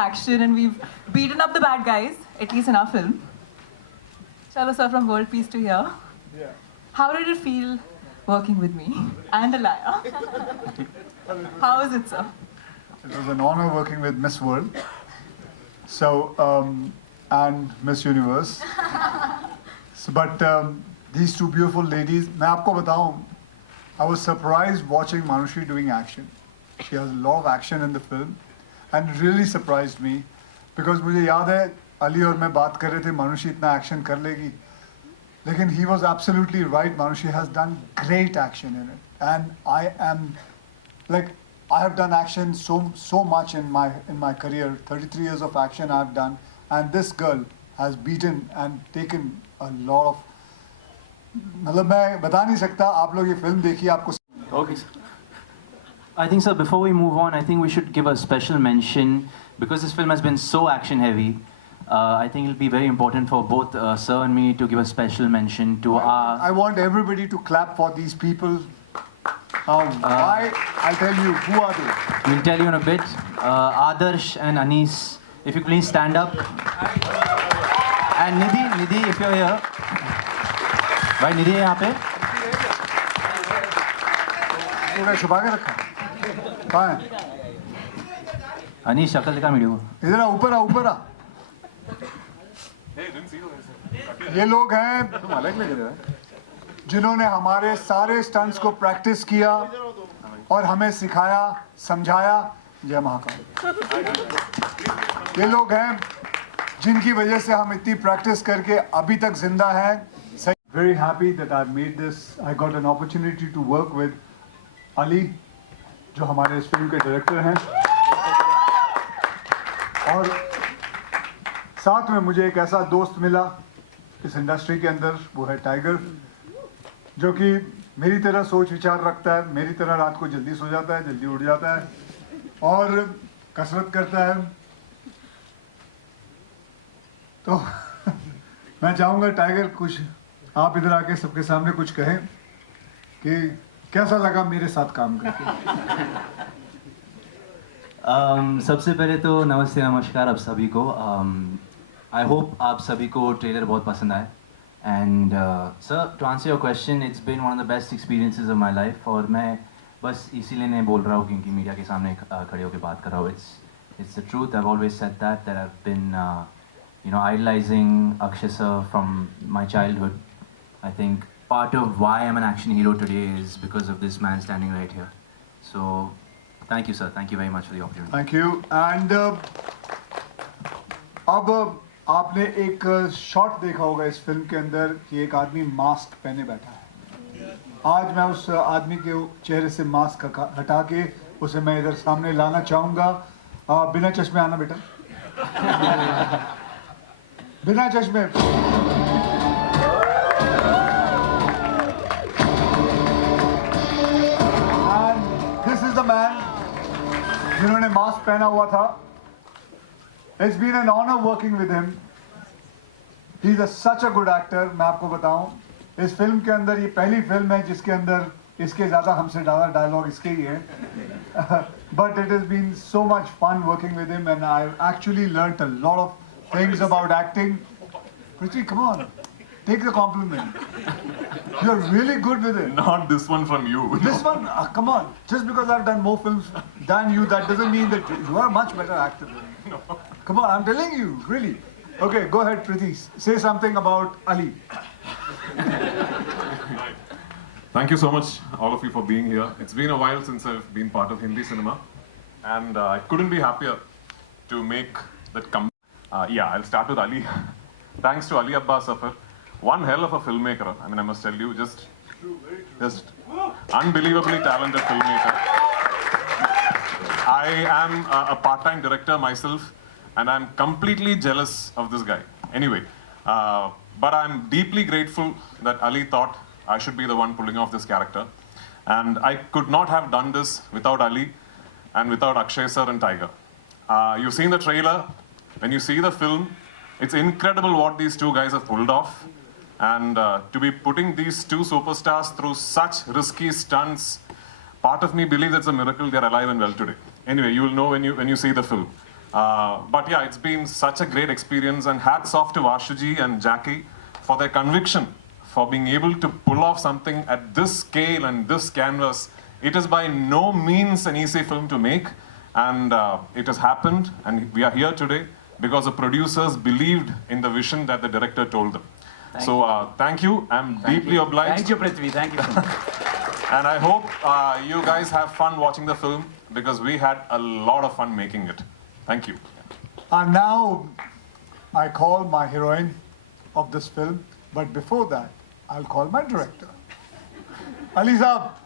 action and we've beaten up the bad guys, at least in our film. Chalo sir, from World Peace to here. Yeah. How did it feel working with me and Alaya? How was it, sir? It was an honor working with Miss World. So, and Miss Universe. So, but these two beautiful ladies, मैं आपको बताऊं, I was surprised watching Manushi doing action. She has a lot of action in the film, and it really surprised me because मुझे याद है अली और मैं बात कर रहे थे Manushi इतना action कर लेगी, लेकिन he was absolutely right. Manushi has done great action in it, and I am like I have done action so much in my career. 33 years of action I have done, and this girl has beaten and taken a lot of. मतलब मैं बता नहीं सकता, आप लोग ये film देखिए आपको. Okay, sir. I think, sir, before we move on, I think we should give a special mention because this film has been so action heavy. I think it'll be very important for both sir and me to give a special mention to our. I want everybody to clap for these people. Why? I'll tell you. Who are they? We'll tell you in a bit. Adarsh and Anis, if you please stand up. And Nidhi, if you're here. भाई निधि है यहाँ पे? पूरा छुपा के रखा कहाँ है? अनीश शक्ल दिखा वीडियो को. इधर आ, ऊपर आ, ऊपर आ. ये लोग हैं जिन्होंने हमारे सारे स्टंट्स को प्रैक्टिस किया और हमें सिखाया, समझाया. जय महाकाल. ये लोग हैं जिनकी वजह से हम इतनी प्रैक्टिस करके अभी तक जिंदा हैं. Very happy that I made this. I got an opportunity to work with Ali, जो हमारे इस फिल्म के डायरेक्टर हैं, और साथ में मुझे एक ऐसा दोस्त मिला इस इंडस्ट्री के अंदर, वो है टाइगर, जो कि मेरी तरह सोच विचार रखता है, मेरी तरह रात को जल्दी सो जाता है, जल्दी उठ जाता है और कसरत करता है. तो मैं चाहूँगा टाइगर कुछ आप इधर आके सबके सामने कुछ कहें कि कैसा लगा मेरे साथ काम करके. सबसे पहले तो नमस्ते नमस्कार आप सभी को. आई होप आप सभी को ट्रेलर बहुत पसंद आए. And sir, to answer your question, it's been one of the best experiences of my life. और मैं बस इसीलिए नहीं बोल रहा हूँ क्योंकि मीडिया के सामने खड़े होकर बात कर रहा हूँ. It's the truth. I have always said that I have been idolizing Akshay sir from my childhood. I think part of why I'm an action hero today is because of this man standing right here. So, thank you, sir. Thank you very much for the opportunity. Thank you. And अब आपने एक shot देखा होगा इस film के अंदर कि एक आदमी मास्क पहने बैठा है. आज मैं उस आदमी के चेहरे से मास्क हटा के उसे मैं इधर सामने लाना चाहूँगा. बिना चश्मे आना बेटा. बिना चश्मे. मैन जिन्होंने मास्क पहना हुआ था. It's been an honor working with him. He's such a good actor. मैं आपको बताऊं, इस फिल्म के अंदर ये पहली फिल्म है जिसके अंदर इसके ज़्यादा हमसे ज़्यादा डायलॉग इसके ही हैं. But it has been so much fun working with him, and I've actually learnt a lot of things about acting. Prithvi, come on, take the compliment. You're really good with it. Not this one from you. This one, come on. Just because I've done more films than you, that doesn't mean that you are a much better actor than me. No. Come on, I'm telling you, really. Okay, go ahead, Priti. Say something about Ali. Thank you so much, all of you, for being here. It's been a while since I've been part of Hindi cinema, and I couldn't be happier to make that come. Yeah, I'll start with Ali. Thanks to Ali Abbas Safar. One hell of a filmmaker. I mean, I must tell you, just unbelievably talented filmmaker. I am a part-time director myself, and I'm completely jealous of this guy. Anyway, but I'm deeply grateful that Ali thought I should be the one pulling off this character. And I could not have done this without Ali and without Akshay sir and Tiger. You've seen the trailer. When you see the film, it's incredible what these two guys have pulled off. And to be putting these two superstars through such risky stunts, part of me believes it's a miracle they're alive and well today. Anyway, you will know when you see the film. But yeah, it's been such a great experience, and hats off to Ashuji and Jackie for their conviction, for being able to pull off something at this scale and this canvas. It is by no means an easy film to make, and it has happened, and we are here today because the producers believed in the vision that the director told them. Thank you. I'm deeply obliged. Thank you, Prithvi. Thank you so much. And I hope you guys have fun watching the film, because we had a lot of fun making it. Thank you. And now I call my heroine of this film, but before that, I'll call my director. Ali साहब,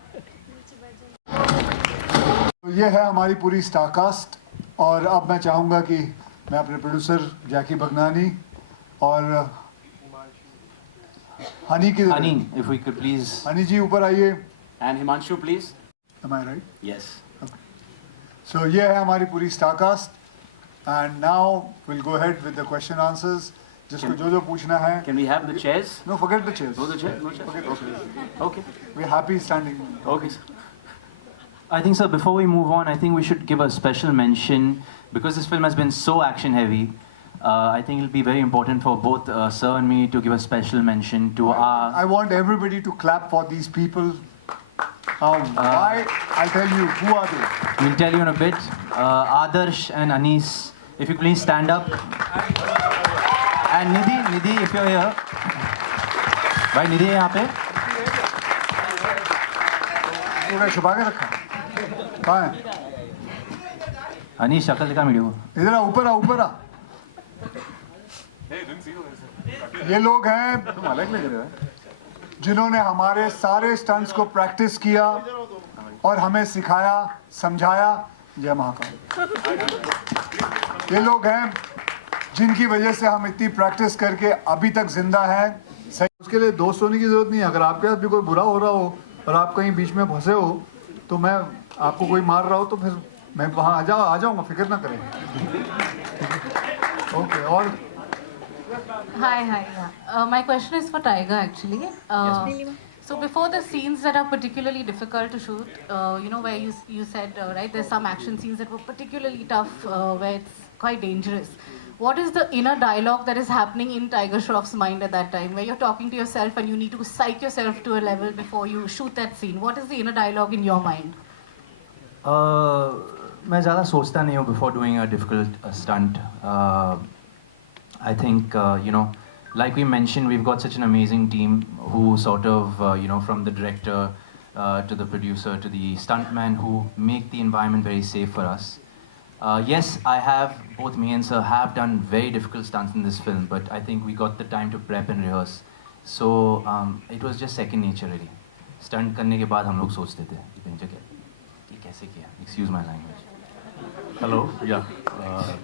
ये है हमारी पूरी star cast, और अब मैं चाहूँगा कि मैं अपने प्रोड्यूसर जैकी भगनानी और हनी की Honey, if we could please. Honey जी ऊपर आइए. And Himanshu, please. Am I right? Yes. So ये है हमारी पूरी star cast, and now we'll go ahead with the question answers. जिसको जो पूछना है. Can we have the chairs? No, forget the chairs. No, the chairs? No chairs? Forget the chairs. Okay. We're happy standing. Okay, sir. I think, sir, before we move on, I think we should give a special mention, because this film has been so action heavy. I think it'll be very important for both sir and me to give a special mention to our... I want everybody to clap for these people. Why? I'll tell you. Who are they? We'll tell you in a bit. Adarsh and Anis, if you please stand up. And Nidhi, if you're here. Bhai, Nidhi है यहाँ पे? पूरा छुपा के रखा. कहाँ है? Anis, शक्ल दिखा वीडियो. इधर आ, ऊपर आ, ऊपर आ. ये लोग हैं जिन्होंने हमारे सारे स्टंट्स को प्रैक्टिस किया और हमें सिखाया, समझाया. जय महाकाल. ये लोग हैं जिनकी वजह से हम इतनी प्रैक्टिस करके अभी तक जिंदा हैं. सही, उसके लिए दोस्त होने की जरूरत नहीं है. अगर आपके साथ भी कोई बुरा हो रहा हो और आप कहीं बीच में फंसे हो, तो मैं आपको कोई मार रहा हो तो फिर मैं वहाँ आ जाऊँगा, फिक्र ना करें. ओके. और Hi, yeah. My question is for Tiger, actually. So before the scenes that are particularly difficult to shoot, where you said, right, there's some action scenes that were particularly tough, where it's quite dangerous. What is the inner dialogue that is happening in Tiger Shroff's mind at that time, where you're talking to yourself and you need to psych yourself to a level before you shoot that scene? What is the inner dialogue in your mind? मैं ज़्यादा सोचता नहीं हूँ before doing a difficult stunt. I think, like we mentioned, we've got such an amazing team who sort of, from the director to the producer to the stuntman, who make the environment very safe for us. Yes, both me and sir have done very difficult stunts in this film, but I think we got the time to prep and rehearse. So it was just second nature really. Stunt करने के बाद हम लोग सोचते थे ये कैसे किया? Excuse my language. Hello, yeah.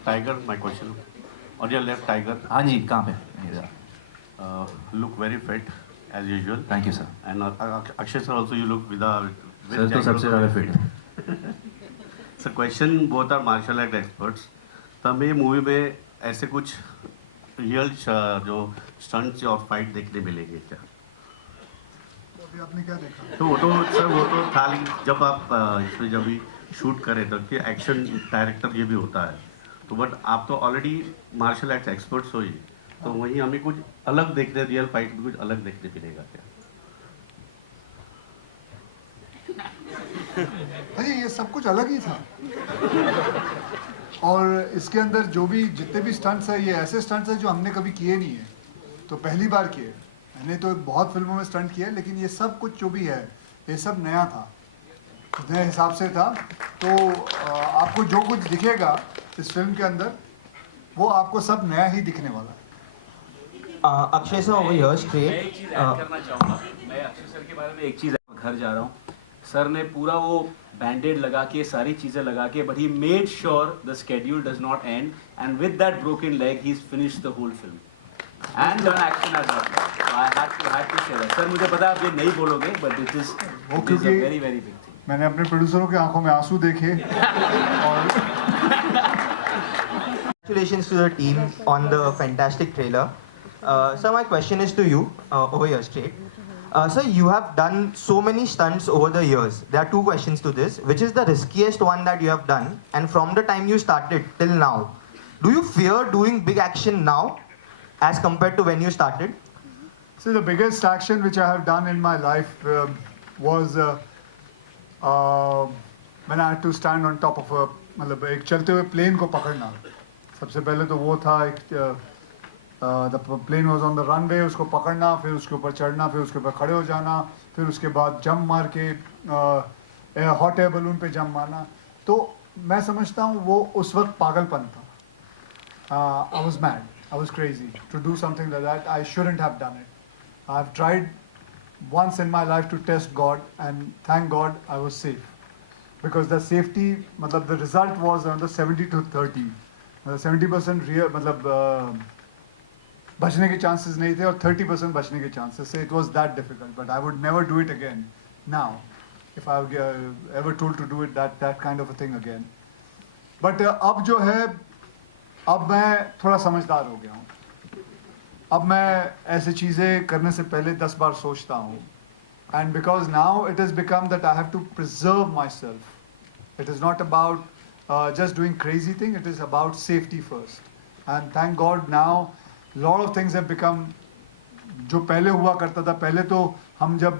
Tiger, my question. On your left, Tiger. हाँ जी, कहाँ पे? Look very fit, as usual. Thank you, sir. And Akshay sir also, you look with a... Sir तो सबसे ज़्यादा fit है. So question, both are martial art experts. तो हमें movie में ऐसे कुछ रियल जो स्टंट्स और फाइट देखने मिलेंगे क्या? अभी आपने क्या देखा? तो वो तो था, जब आप इसमें जब भी शूट करें तो कि एक्शन डायरेक्टर ये भी होता है. तो बट आप तो ऑलरेडी मार्शल आर्ट्स एक्सपर्ट्स हो ही, तो वहीं हमें कुछ अलग देखने, रियल फाइट में कुछ अलग देखने मिलेगा क्या? अरे ये सब कुछ अलग ही था. और इसके अंदर जो भी जितने भी स्टंट्स है, ये ऐसे स्टंट्स है जो हमने कभी किए नहीं है, तो पहली बार किए. मैंने तो बहुत फिल्मों में स्टंट किए, लेकिन ये सब कुछ जो भी है ये सब नया था, नए हिसाब से था. तो आपको जो कुछ दिखेगा इस फिल्म के अंदर, वो आपको सब नया ही दिखने वाला है. Akshay sir, over here straight. मैं एक चीज़ ऐड करना चाहूँगा. मैं अक्षय सर के बारे में एक चीज़, घर जा रहा हूँ, सर ने पूरा वो बैंडेड लगा के, सारी चीज़ें लगा के, but he made sure the schedule does not end, and with that broken leg he's finished the whole film and done action as well. So I had to say that. Sir मुझे पता है आप ये नहीं बोलोगे, but it is a very very big thing. मैंने अपने प्रोड्यूसरों की आंखों में आंसू देखे. और Congratulations to the team on the fantastic trailer. So my question is to you, over here straight. Sir, you have done so many stunts over the years. There are two questions to this. Which is the riskiest one that you have done? And from the time you started till now, do you fear doing big action now as compared to when you started? So the biggest action which I have done in my life was when I had to stand on top of मतलब एक चलते हुए plane को पकड़ना. सबसे पहले तो वो था एक the plane was on the runway, उसको पकड़ना, फिर उसके ऊपर चढ़ना, फिर उसके ऊपर खड़े हो जाना, फिर उसके बाद जंप मार के हॉट एयर बलून पे जंप मारना. तो मैं समझता हूँ वो उस वक्त पागलपन था. I was mad. I was crazy to do something like that. I shouldn't have done it. I've tried once in my life to test God, and thank God I was safe. Because the safety, मतलब the result was around the 70 to 30. 70% real, मतलब बचने के chances नहीं थे और 30% बचने के chances थे. It was that difficult, but I would never do it again. Now, if I were ever told to do it, that kind of a thing again. But अब जो है, अब मैं थोड़ा समझदार हो गया हूँ. अब मैं ऐसी चीज़ें करने से पहले 10 बार सोचता हूँ. And because now it has become that I have to preserve myself. It is not about just doing crazy thing. It is about safety first. And thank God now, lot of things have become. जो पहले हुआ करता था, पहले तो हम जब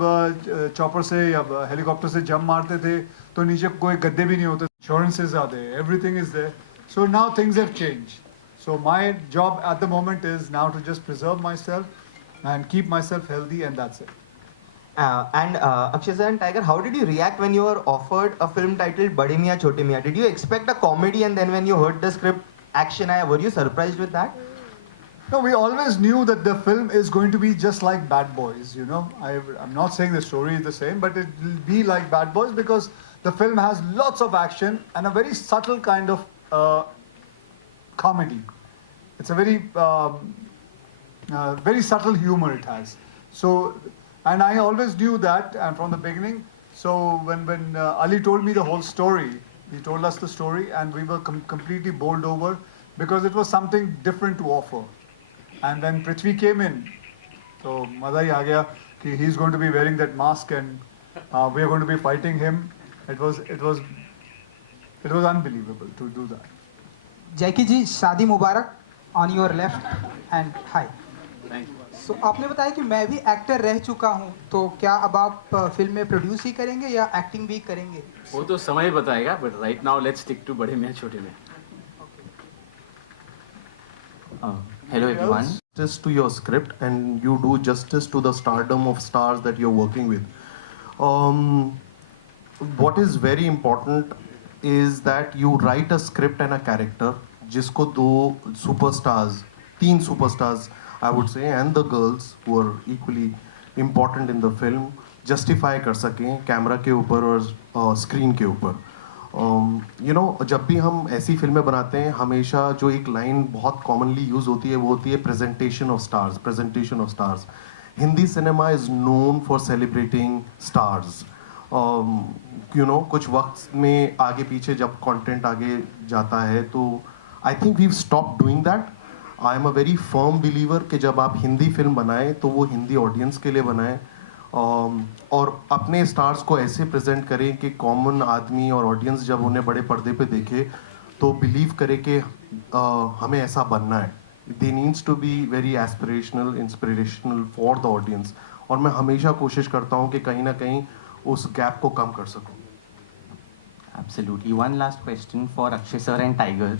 chopper से या हेलीकॉप्टर से जंप मारते थे तो नीचे कोई गद्दे भी नहीं होते. Insurances are there. Everything is there. So now things have changed. So my job at the moment is now to just preserve myself and keep myself healthy, and that's it. Akshay sir and Tiger, how did you react when you were offered a film titled Bade Miyan Chote Miyan? Did you expect a comedy, and then when you heard the script, action aaya, were you surprised with that? No, we always knew that the film is going to be just like Bad Boys, you know. I'm not saying the story is the same, but it will be like Bad Boys because the film has lots of action and a very subtle kind of comedy. It's a very subtle humor it has. So, and I always knew that, and from the beginning. So when Ali told me the whole story, he told us the story, and we were completely bowled over because it was something different to offer. And when Prithvi came in, so maza hi aa gaya ki he's going to be wearing that mask and we are going to be fighting him. It was unbelievable to do that. जैकी जी, शादी मुबारक on your left and hi. Thank you. So आपने बताया कि मैं भी actor रह चुका हूँ, तो क्या अब आप फिल्म में प्रोड्यूस ही करेंगे या एक्टिंग भी करेंगे? वो तो समय बताएगा, but right now let's stick to बड़े मियां छोटे मियां. Hello everyone. Justice to your script and you do justice to the stardom of stars that you're working with. What is very important is that you write a script and a character जिसको तीन superstars I would say, and the girls who are equally important in the film justify कर सकें camera के ऊपर और screen के ऊपर. You know, जब भी हम ऐसी फिल्में बनाते हैं हमेशा जो एक लाइन बहुत कॉमनली यूज होती है वो होती है presentation of stars. Hindi cinema is known for celebrating stars. You know, कुछ वक्त में आगे पीछे जब कंटेंट आगे जाता है तो I think we stop doing that. I am a very firm believer कि जब आप हिंदी फिल्म बनाएं तो वो हिंदी ऑडियंस के लिए बनाएं और अपने स्टार्स को ऐसे प्रेजेंट करें कि कॉमन आदमी और ऑडियंस जब उन्हें बड़े पर्दे पे देखे तो बिलीव करे कि हमें ऐसा बनना है. They needs to be very aspirational, inspirational for the audience. और मैं हमेशा कोशिश करता हूँ कि कहीं ना कहीं उस गैप को कम कर सकूँ. Absolutely. One last question for Akshay sir and Tiger.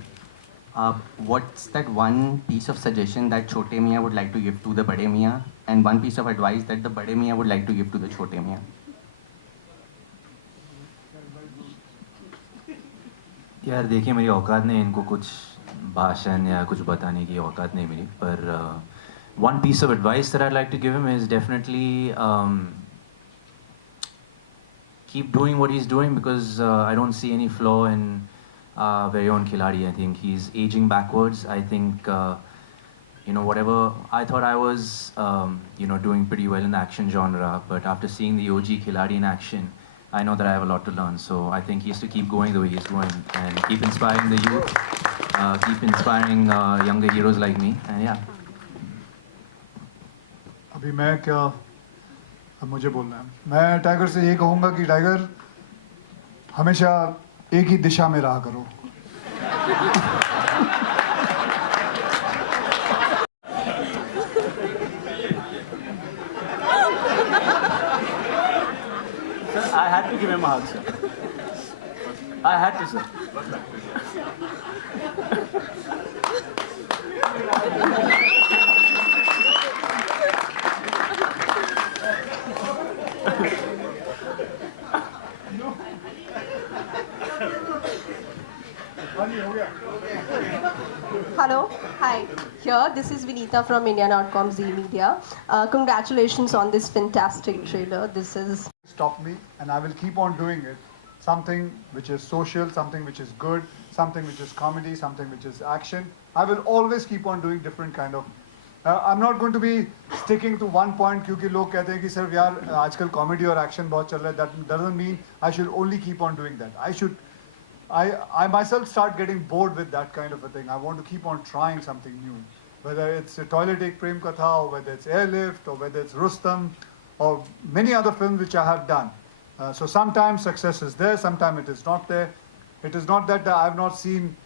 What's that one piece of suggestion that Chote Miyan would like to give to the Bade Miyan, and one piece of advice that the Bade Miyan would like to give to the Chote Miyan? यार देखिए, मेरी औकात नहीं इनको कुछ भाषण या कुछ बताने की औकात नहीं मिली, पर one piece of advice that I'd like to give him is definitely keep doing what he's doing, because I don't see any flaw in very own Khiladi. I think he's aging backwards. I think you know, whatever I thought I was you know, doing pretty well in the action genre, but after seeing the OG Khiladi in action, I know that I have a lot to learn. So I think he has to keep going the way he's going and keep inspiring the youth, keep inspiring younger heroes like me, and yeah. अभी मैं क्या अब मुझे बोलना है. मैं tiger से ये कहूँगा कि टाइगर हमेशा एक ही दिशा में रहा करो. Sir, I had to give him a hug, sir. I had to, sir. Hello, hi. Here, this is Vinita from India.com Z Media. Congratulations on this fantastic trailer. This is Stop me, and I will keep on doing it. Something which is social, something which is good, something which is comedy, something which is action. I will always keep on doing different kind of. I'm not going to be sticking to one point क्योंकि लोग कहते हैं कि sir यार आजकल comedy और action बहुत चल रहा है. That doesn't mean I should only keep on doing that. I myself start getting bored with that kind of a thing. I want to keep on trying something new. Whether it's a Toilet Ek Prem Katha, or whether it's Airlift, or whether it's Rustam, or many other films which I have done. So sometimes success is there, sometimes it is not there. It is not that I've seen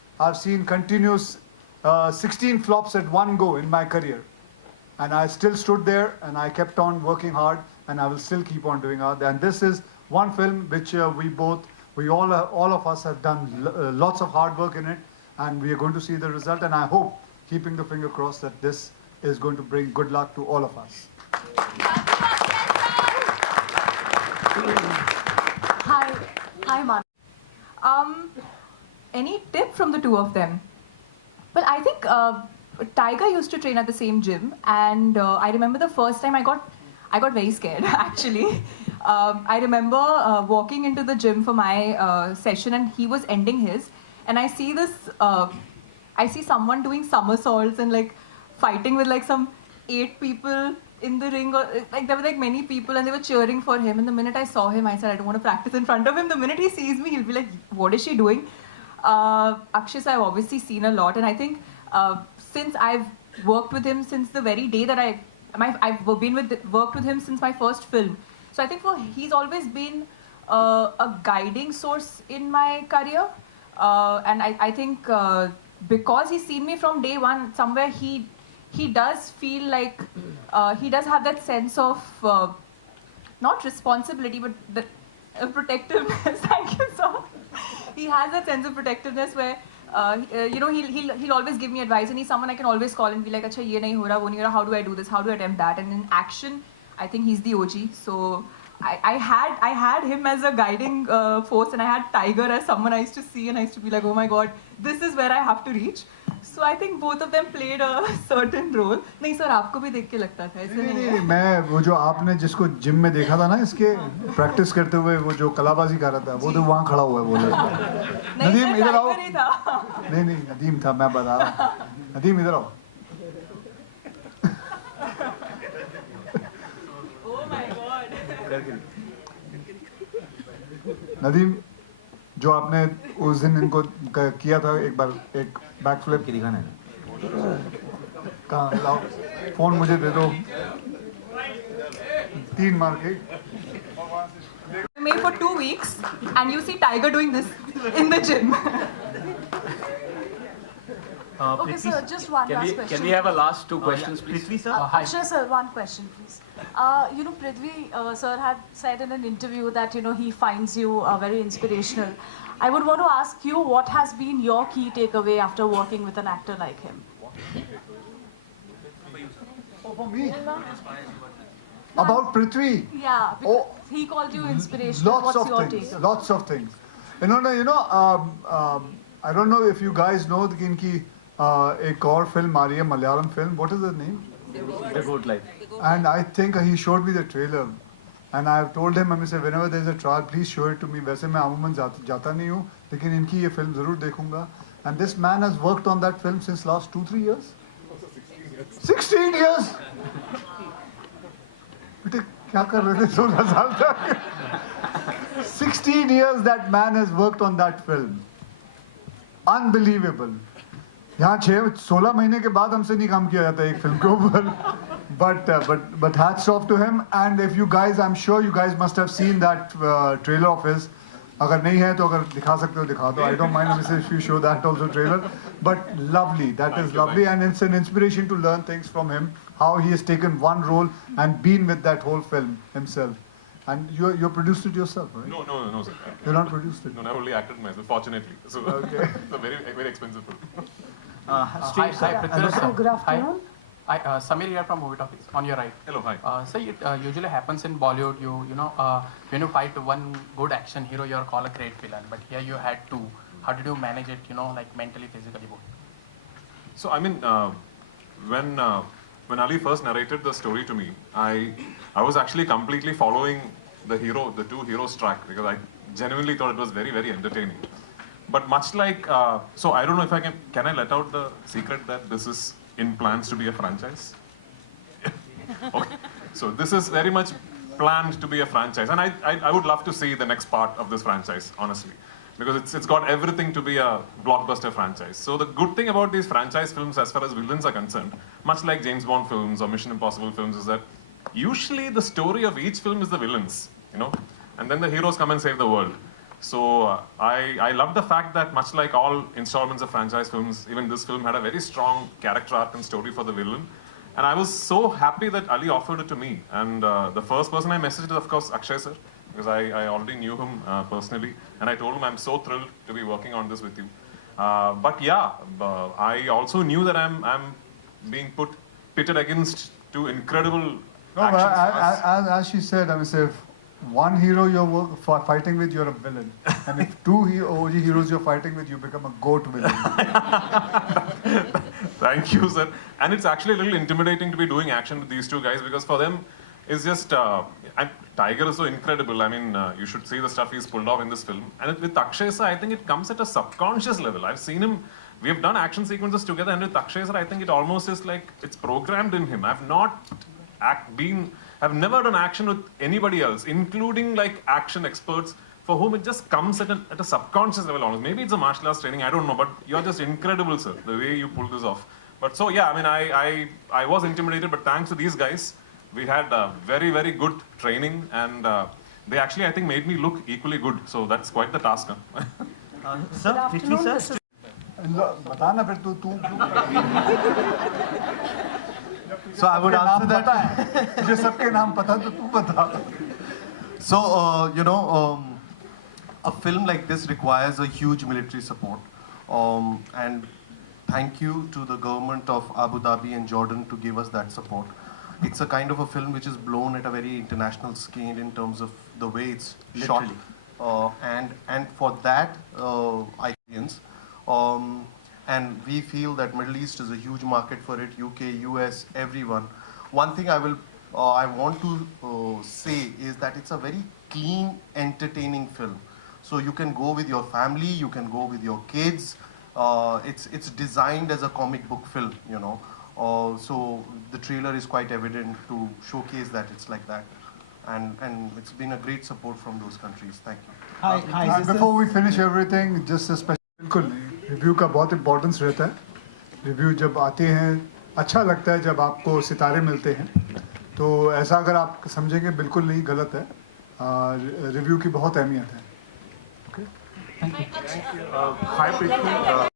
continuous 16 flops at one go in my career. And I still stood there and I kept on working hard and I will still keep on doing hard. And this is one film which all of us have done lots of hard work in it, and we are going to see the result, and I hope, keeping the finger crossed, that this is going to bring good luck to all of us. Hi, Man. Any tip from the two of them? Well, I think Tiger used to train at the same gym, and I remember the first time I got very scared actually. I remember walking into the gym for my session, and he was ending his, and I see someone doing somersaults and like fighting with like some 8 people in the ring, or like there were like many people and they were cheering for him. And the minute I saw him, I said I don't want to practice in front of him. The minute he sees me, he'll be like, what is she doing? Akshay, I've obviously seen a lot, and I think since I've worked with him since the very day that I've worked with him since my first film. So I think he's always been a guiding source in my career, and I think because he's seen me from day one, somewhere he does feel like he does have that sense of not responsibility but the protectiveness. Thank you, sir. He has that sense of protectiveness where he'll always give me advice, and he's someone I can always call and be like, "Acha, ye nahi ho raha, wo nahi ho raha. How do I do this? How do I attempt that?" And in action, I think he's the OG. So I had him as a guiding force, and I had Tiger as someone I used to see, and I used to be like, oh my god, this is where I have to reach. So I think both of them played a certain role. नहीं sir, आपको भी देख के लगता था ऐसे नहीं है? मैं वो जो आपने जिसको जिम में देखा था ना, इसके प्रैक्टिस करते हुए वो जो कलाबाजी कर रहा था, वो तो वहाँ खड़ा हुआ है वो लड़का. नदीम इधर आओ. नहीं नदीम था, मैं बता रहा. नदीम इधर आओ. नदीम, जो आपने उस दिन इनको किया था एक बार एक बैक फ्लिप की दिखाना है. कहाँ लाओ, फोन मुझे दे दो. 3 मार के. Made for 2 weeks, and you see Tiger doing this in the gym. Okay, sir, just one last question. Can we have a last 2 questions, please? Prithvi, sir? Akshay, sir, one question, please. Prithvi, sir had said in an interview that, he finds you very inspirational. I would want to ask you, what has been your key takeaway after working with an actor like him? Oh, for me? About Prithvi? Yeah, because he called you inspirational. What's your take? Lots of things. I don't know if you guys know कि इनकी एक और film आ रही है, Malayalam film. What is the name? The Good Life. And I think he showed me the trailer. And I have told him, I said, whenever there is a trial, please show it to me. वैसे मैं अमूमन जाता नहीं हूँ, लेकिन इनकी ये film ज़रूर देखूँगा. And this man has worked on that film since last 2-3 years. 16 years. बेटे क्या कर रहे थे 16 साल तक? 16 years that man has worked on that film. Unbelievable. यहाँ 16 महीने के बाद हमसे नहीं काम किया जाता एक फिल्म के ऊपर. but hats off to him. And if you guys, I'm sure you guys must have seen that trailer of his. अगर नहीं है तो अगर दिखा सकते हो दिखा दो. I don't mind if you show that also trailer. But lovely, that is lovely, and it's an inspiration to learn things from him. How he has taken one role and been with that whole film himself. And you produced it yourself, right? No, sir. You're not produced it. No, I only acted myself, fortunately. So okay. It's a very expensive film. Hi, Prithviraj sir. Good afternoon. Hi, Samir here from Movie Talkies. On your right. Hello, hi. So it usually happens in Bollywood. You know when you fight one good action hero, you're called a great villain. But here you had two. How did you manage it? You know, like mentally, physically, both. So I mean, when Ali first narrated the story to me, I was actually completely following the two heroes track, because I genuinely thought it was very entertaining. But much like, so I don't know if can I let out the secret that this is in plans to be a franchise? Okay. So this is very much planned to be a franchise, and I would love to see the next part of this franchise, honestly, because it's got everything to be a blockbuster franchise. So the good thing about these franchise films, as far as villains are concerned, much like James Bond films or Mission Impossible films, is that usually the story of each film is the villains, you know, and then the heroes come and save the world. So I love the fact that, much like all installments of franchise films, even this film had a very strong character arc and story for the villain. And I was so happy that Ali offered it to me. And the first person I messaged is, of course, Akshay sir, because I already knew him personally. And I told him I'm so thrilled to be working on this with you. But yeah, I also knew that I'm being pitted against two incredible action stars. As she said, I mean, if one hero you're fighting with, you're a villain. And if two OG heroes you're fighting with, you become a GOAT villain. Thank you, sir. And it's actually a little intimidating to be doing action with these two guys, because for them, it's just... Tiger is so incredible. I mean, you should see the stuff he's pulled off in this film. And with Akshay sir, I think it comes at a subconscious level. I've seen him... We have done action sequences together, and with Akshay sir, I think it almost is like it's programmed in him. I've never done action with anybody else, including like action experts, for whom it just comes at a subconscious level almost. Maybe it's a martial arts training, I don't know, but you're just incredible, sir, the way you pull this off. But so yeah, I mean, I was intimidated, but thanks to these guys, we had very good training, and they actually, I think, made me look equally good. So that's quite the task. Huh? Sir, quickly, sir. बताना फिर तू So I would answer that. मुझे सबके नाम पता तो तू बता. So you know, a film like this requires a huge military support, and thank you to the government of Abu Dhabi and Jordan to give us that support. It's a kind of a film which is blown at a very international scale in terms of the way it's shot, and for that audience. And we feel that Middle East is a huge market for it, UK, US, everyone. One thing I want to say is that it's a very clean, entertaining film. So you can go with your family, you can go with your kids. It's designed as a comic book film, you know. So the trailer is quite evident to showcase that it's like that. And it's been a great support from those countries. Thank you. Hi, Before we finish everything, just a special... बिल्कुल नहीं, review का बहुत importance रहता है. Review जब आते हैं, अच्छा लगता है जब आपको सितारे मिलते हैं. तो ऐसा अगर आप समझेंगे, बिल्कुल नहीं, गलत है. रिव्यू की बहुत अहमियत है. Hi, Preeti.